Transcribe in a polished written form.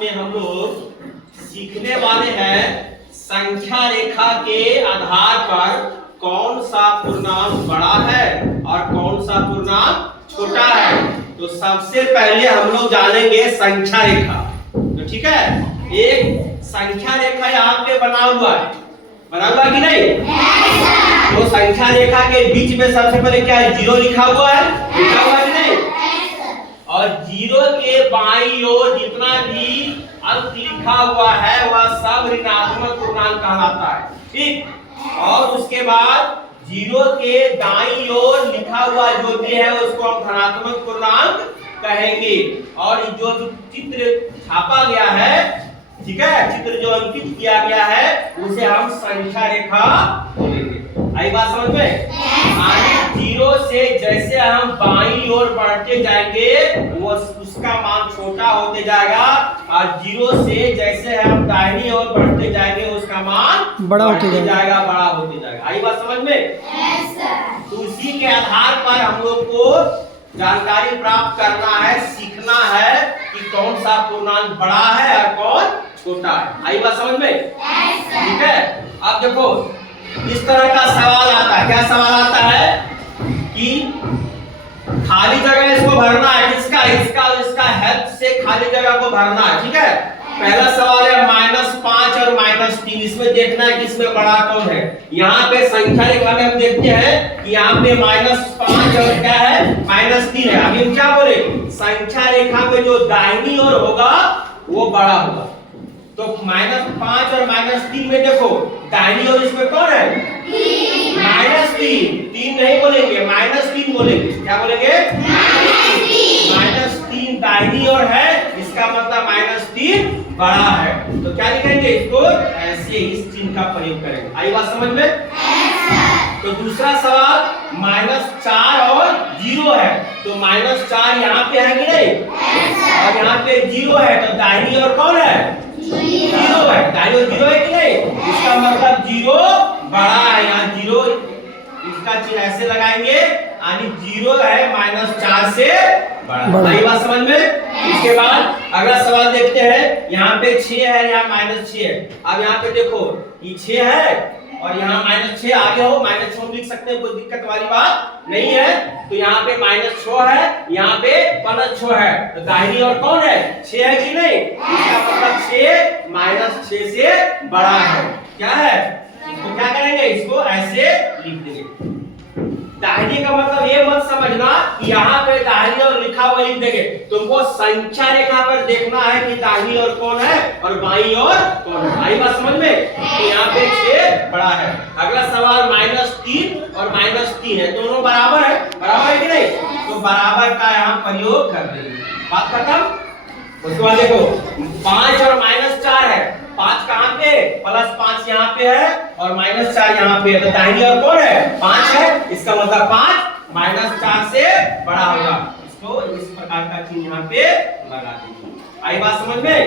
में हम लोग सीखने वाले हैं संख्या रेखा के आधार पर कौन सा पूर्णांक बड़ा है और कौन सा पूर्णांक छोटा है। तो सबसे पहले हम लोग जानेंगे संख्या रेखा। तो ठीक है, एक संख्या रेखा यहाँ पे बना हुआ है, बना हुआ कि नहीं? तो संख्या रेखा के बीच में सबसे पहले क्या है? जीरो लिखा हुआ है, लिखा हुआ है कि नहीं? और जीरो के बाईं ओर जितना भी अंक लिखा हुआ है वह सब ऋणात्मक पूर्णांक कहलाता है, ठीक। और उसके बाद जीरो के दाईं ओर लिखा हुआ जो भी है उसको हम धनात्मक पूर्णांक कहेंगे। और जो चित्र छापा गया है, ठीक है, चित्र जो अंकित किया गया है उसे हम संख्या रेखा बोलेंगे। आई बात समझ में? जीरो से जैसे हम बाईं ओर बढ़ते जाएंगे वो उसका मान छोटा होते जाएगा, और जीरो से जैसे हम दाहिनी ओर बढ़ते जाएंगे उसका मान बड़ा होते जाएगा, बड़ा होते जाएगा। आई बात समझ में? तो उसी के आधार पर हम लोग को जानकारी प्राप्त करना है, सीखना है कि कौन सा पूर्णांक बड़ा है और कौन छोटा है। आई बात समझ में? ठीक है। अब देखो इस तरह का सवाल आता है। क्या सवाल आता है कि खाली जगह इसको भरना है, किसका? इसका और इसका हेल्प से खाली जगह को भरना है, ठीक है। पहला सवाल है -5 और -3, इसमें देखना है कि इसमें बड़ा कौन है। यहाँ पे संख्या रेखा में हम देखते हैं कि यहाँ पे -5 और क्या है? -3 है। अभी हम क्या बोले? संख्या रेखा में जो दाहिनी ओर होगा वो बड़ा होगा। तो -5 और -3 में देखो दाहिनी ओर इसमें कौन है? -3। 3 नहीं बोलेंगे, -3 बोलेंगे। क्या बोलेंगे? -3 दाहिनी ओर है, इसका मतलब -3 बड़ा है। तो क्या लिखेंगे? इसको ऐसे इस चिन्ह का प्रयोग करेंगे। आई बात समझ में? तो दूसरा सवाल -4 और 0 है। तो -4 यहाँ पे है कि नहीं? और यहाँ पे 0 है, तो दाहिनी ओर कौन है? 0 है। दाहिनी ओर 0 है कि नहीं? इसका मतलब 0 बड़ा है। यहाँ 0 इसका चिन्ह ऐसे लगाएंगे, यानी 0 है -4 से बड़ा। ये बात समझ में? इसके बाद अगला सवाल देखते हैं। यहाँ पे 6 है, यहाँ -6 है। अब यहाँ पे देखो ये 6 है और यहाँ -6 आगे हो, -6 लिख सकते हैं, कोई दिक्कत वाली बात नहीं है। तो यहाँ पे -6 है, यहाँ पे +6 है। तो दाहिनी ओर कौन है? 6 है कि नहीं? इसका मतलब 6 -6 से बड़ा है। क्या है? तो क्या करेंगे? इसको ऐसे लिख देंगे। दाहिनी का मतलब ये मत समझना कि यहाँ पे दाहिनी ओर लिखा हुआ लिख देंगे। तुमको संख्या रेखा पर देखना है कि दाहिनी ओर कौन है और बाईं ओर कौन है। आई बात समझ में? तो यहाँ पे 6 बड़ा है। अगला सवाल -3 और -3 है, दोनों बराबर है। बराबर है कि नहीं? तो बराबर का यहाँ प्रयोग कर देंगे। बात खत्म। उसके बाद देखो 5 और -4 है। 5 कहाँ पे? +5 यहाँ पे है और -4 यहाँ पे है। तो दाहिनी ओर कौन है? 5 है। इसका मतलब 5 -4 से बड़ा होगा। इसको इस प्रकार का चिन्ह यहाँ पे लगा दीजिए। आई बात समझ में?